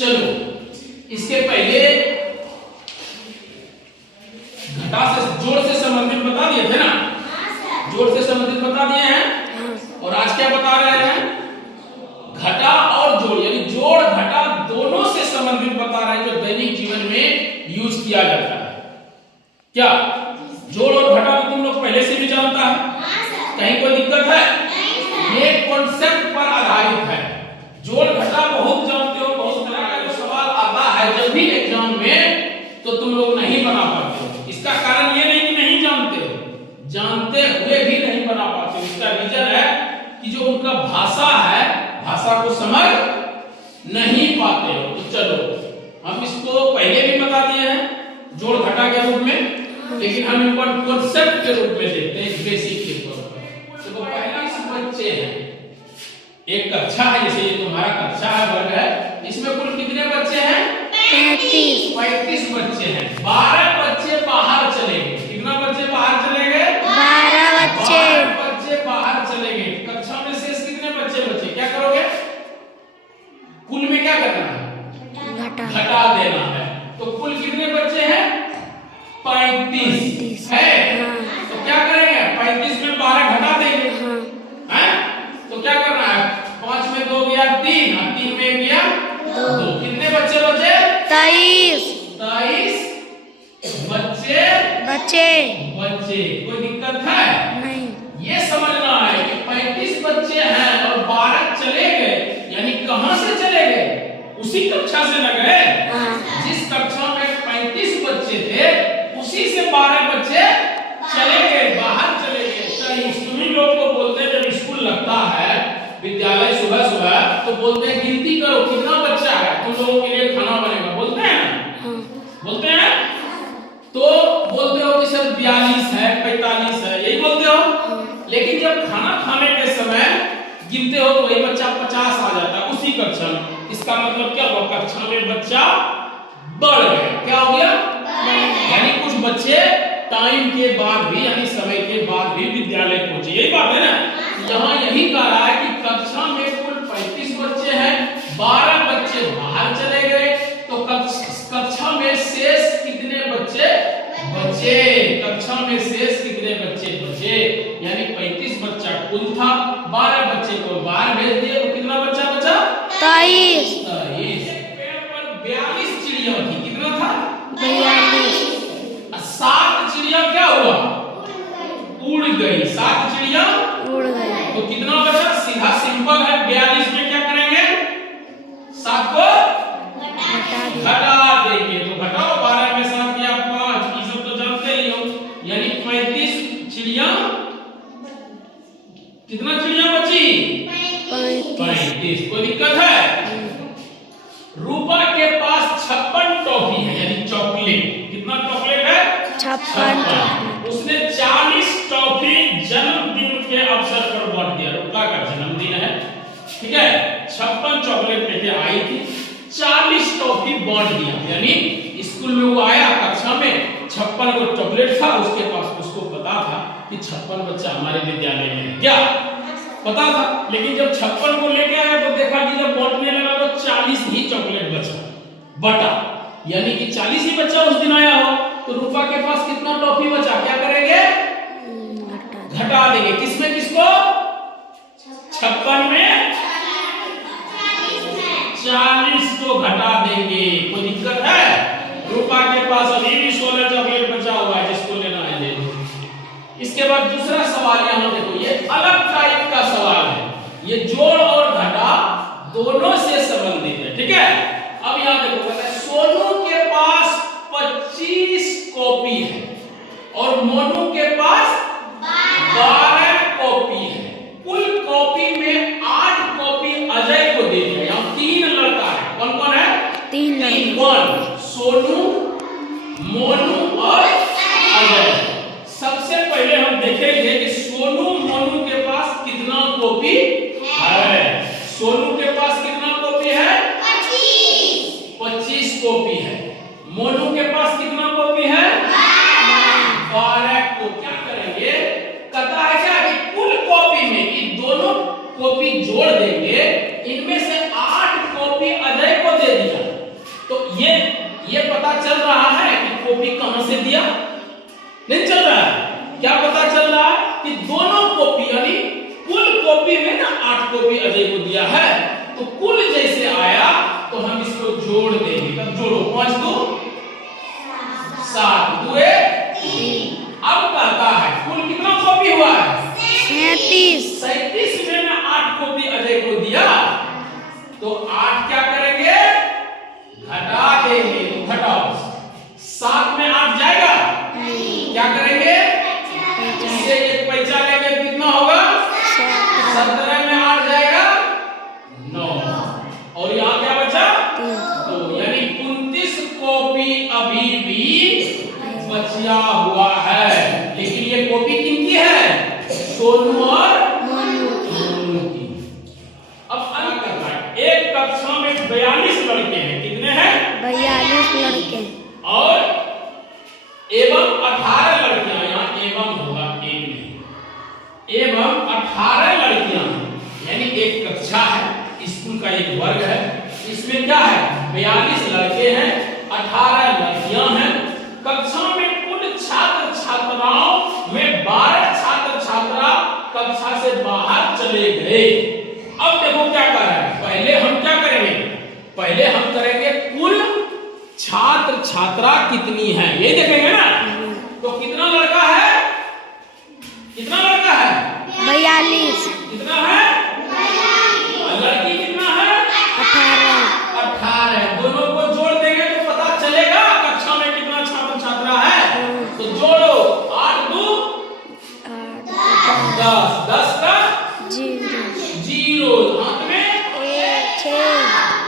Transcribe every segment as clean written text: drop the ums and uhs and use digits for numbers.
चलो इसके पहले घटा से जोड़ से संबंधित बता दिए थे ना। जोड़ से संबंधित बता दिए हैं। और आज क्या बता रहे हैं? घटा और जोड़ यानी जोड़ घटा दोनों से संबंधित बता रहे हैं जो दैनिक जीवन में यूज किया जाता है। क्या जोड़ और घटा तो तुम लोग पहले से भी जानता है, कहीं कोई दिक्कत है? ये कॉन्सेप्ट पर आधारित है। जोड़ घटा बहुत जानते हो, बहुत तरह का जो सवाल आता है जब भी एग्जाम में तो तुम लोग नहीं बना पाते हो। इसका कारण ये नहीं कि नहीं जानते हो, जानते हुए भी नहीं बना पाते हो। इसका रीजन है कि जो उनका भाषा है, भाषा को समझ नहीं पाते हो। तो चलो हम इसको पहले भी बता दिए हैं जोड़ घटा के रूप में, लेकिन हम इनको कॉन्सेप्ट के रूप में देखते हैं बेसिक के तौर पर। तो पहला इस बच्चे हैं, एक कक्षा है, जैसे ये तुम्हारा कक्षा है, वर्ग है, इसमें कुल कितने बच्चे हैं? 35 बच्चे हैं। 12 बच्चे बाहर चले गए। कितना बच्चे बाहर चले गए? 12 बच्चे। 12 बच्चे बाहर चले गए। कक्षा में शेष कितने बच्चे बचे? क्या करोगे? कुल में क्या करना है? घटा देना है। तो कुल कितने बच्चे हैं? 35 है। तो क्या करेंगे? 35 में 12 घटा देंगे। हैं? तो क्या करना है? 5 में 2 गया 3 और 3 में गया 2। कितने बच्चे बचे? 23 बच्चे। कोई दिक्कत है? नहीं। ये समझना है कि 35 बच्चे हैं और 12 चले गए, यानी कहां से चले गए? उसी कक्षा से न गए। जिस कक्षा में 35 बच्चे थे उसी से 12 बच्चे चले गए, बाहर चले गए। तुम्ही लोग को बोलते हैं जब स्कूल लगता है, विद्यालय सुबह सुबह, तो बोलते हैं गिनती करो कितना बच्चा है, तुम लोगों के लिए खाना बनेगा। बोलते हैं बोलते हैं तो बोलते हो कि सर 42 है, 45 है, यही बोलते हो। लेकिन जब खाना खाने के समय गिनते हो तो वही बच्चा 50 आ जाता है उसी कक्षा में। इसका मतलब क्या हुआ? कक्षा में बच्चा बढ़ गया। क्या हो गया? यानी कुछ बच्चे टाइम के बाद भी, यानी समय के बाद भी विद्यालय पहुंचे। यही बात है ना। यहाँ यही कह रहा है कि कक्षा में कुल 35 बच्चे हैं, 12 बच्चे बाहर चले गए, तो कक्षा में शेष कितने बच्चे बचे? कक्षा में शेष कितने बच्चे बचे? यानी 35 बच्चा कुल था, 12 बच्चे को बाहर भेज दिए, तो कितना बच्चा बचा? 23। पेड़ पर 42 चिड़िया थी। कितना था? 42। 7 चिड़िया क्या हुआ? उड़ गई। 7 चिड़िया उड़ गई। तो कितना बचा? सीधा सिंपल है। 42 में क्या करेंगे? 7 को घटा देंगे। तो घटाओ, 12 में 7 या 5, ये सब तो जानते ही हो। यानी 35 चिड़िया, कितना चिड़िया बची? 35। कोई दिक्कत है? रूपा के पास 56 टॉफी है, यानी चॉकलेट। कितना चॉकलेट है? 56। उसने 40 टॉफी जन्मदिन के अवसर पर बांट दिया। रूपा का जन्मदिन है, ठीक है। 56 चॉकलेट लेके आई थी, 40 टॉफी बांट दिया। यानी स्कूल में वो आया, कक्षा में 56 को चॉकलेट था उसके पास। उसको पता था कि 56 बच्चा हमारे विद्यालय में है, क्या पता था। लेकिन जब 56 को लेके आया तो देखा कि जब बांटने लगा तो 40 ही चॉकलेट बचा। यानी कि 40 ही बच्चा उस दिन आया हो, तो रूपा के पास कितना टॉफी बचा? क्या करेंगे? घटा देंगे। किसमें किसको? 56 में 40 को घटा देंगे। कोई दिक्कत है? रूपा के पास अभी भी 16 चॉकलेट बचा हुआ है, जिसको लेना है ले लो। इसके बाद दूसरा सवाल यहाँ देखो, ये अलग टाइप का सवाल है। ये जोड़ और घटा दोनों से संबंधित है, ठीक है। अब यहाँ देखो, कहता है सोनू के पास 25 कॉपी है और मोनू के पास 12 कॉपी है। कुल कॉपी में 8 कॉपी अजय को दे दिया। यहाँ 3 लड़का है। कौन कौन है? 3 लड़का। सोनू, मोनू और अजय। सबसे पहले हम देखेंगे कि सोनू मोनू के पास कितना कॉपी है। सोनू के पास कितना कॉपी है? 25 कॉपी है। मोनू के पास कितना कॉपी है? 12 को क्या करेंगे? कहता है क्या कि कुल कॉपी में इन दोनों कॉपी जोड़ देंगे, इनमें से 8 कॉपी अजय को दे दिया। तो ये पता चल रहा है कि कॉपी कहां से दिया? नहीं चल रहा है। क्या पता चल रहा है कि दोनों कॉपी यानी कुल कॉपी में ना 8 कॉपी अजय को दिया है। तो कुल जैसे आया तो हम इसको जोड़ देंगे। तब जोड़ो 5 2 7 2 अब कहता है कुल कितना कॉपी हुआ है? 37 में ना 8 कॉपी अजय को दिया। तो 8 क्या करेंगे? घटा देंगे। तो घटाओ 7 में 8 जाएगा? क्या करेंगे? इससे एक पैसा लेंगे कितना होगा? 17 में 8 जाएगा 9 और यहाँ क्या बचा? तो यानी 29 कॉपी अभी भी बचा हुआ है। लेकिन ये कॉपी किनकी है? सोनू और मोनू की। अब अलग करना है। एक कक्षा में 42 लड़के हैं। कितने हैं? 42 लड़के और एवं 18 लड़कियां। यहाँ एवं होगा एक नहीं। एवं 18 लड़कियां यानी एक कक्षा है, स्कूल का एक वर्ग है। इसमें क्या है? 42 लड़के हैं, 18 लड़कियां हैं। कक्षा में कुल छात्र छात्राओं में 12 छात्र छात्रा कक्षा से बाहर चले गए। अब देखो क्या कर रहा है। पहले हम क्या करेंगे? पहले हम करेंगे कुल छात्र छात्रा कितनी है ये देखेंगे ना। तो कितना लड़का है? कितना लड़का है? 42। कितना है? लड़की कितना है? 18। दोनों को जोड़ देंगे तो पता चलेगा कक्षा में कितना छात्र छात्रा है। तो जोड़ो 8 2 10 10 का 0 हाथ में 6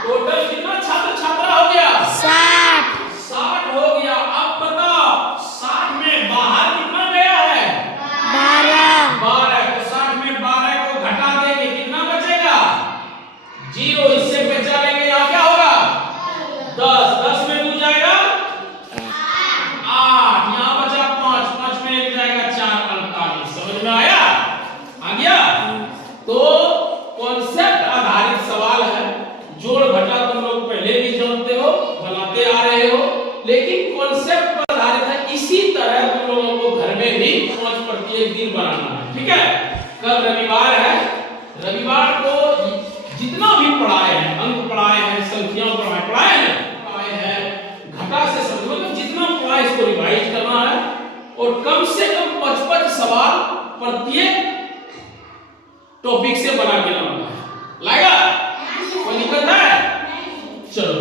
टोटल कितना छात्र छात्रा हो गया? 60 हो गया। अब बताओ 60 में बाहर कितना गया है? 12 तो 60 में 12 को घटा देंगे कितना बचेगा? 0। इससे बचा लेंगे यहाँ क्या होगा? 10 में 2 जाएगा 8। यहाँ बचा 5 में 1 जाएगा 4 48। समझ में आया? आ गया? तो कॉन्सेप्ट आधारित सवाल है। जोड़ घटा तुम लोग पहले भी जानते हो, बनाते आ रहे हो, लेकिन कॉन्सेप्ट पर आधारित है। इसी तरह तुम लोगों को घर में भी 5 प्रत्येक दिन बनाना है। ठीक है? कल रविवार है। रविवार को जितना भी पढ़ाए हैं, अंक पढ़ाए हैं, संख्या पढ़ाए हैं, घटा से समझो तो जितना पढ़ा इसको रिवाइज करना है और कम से कम 55 सवाल प्रत्येक टॉपिक से बना के लाना है। लाएगा? कोई दिक्कत है? चलो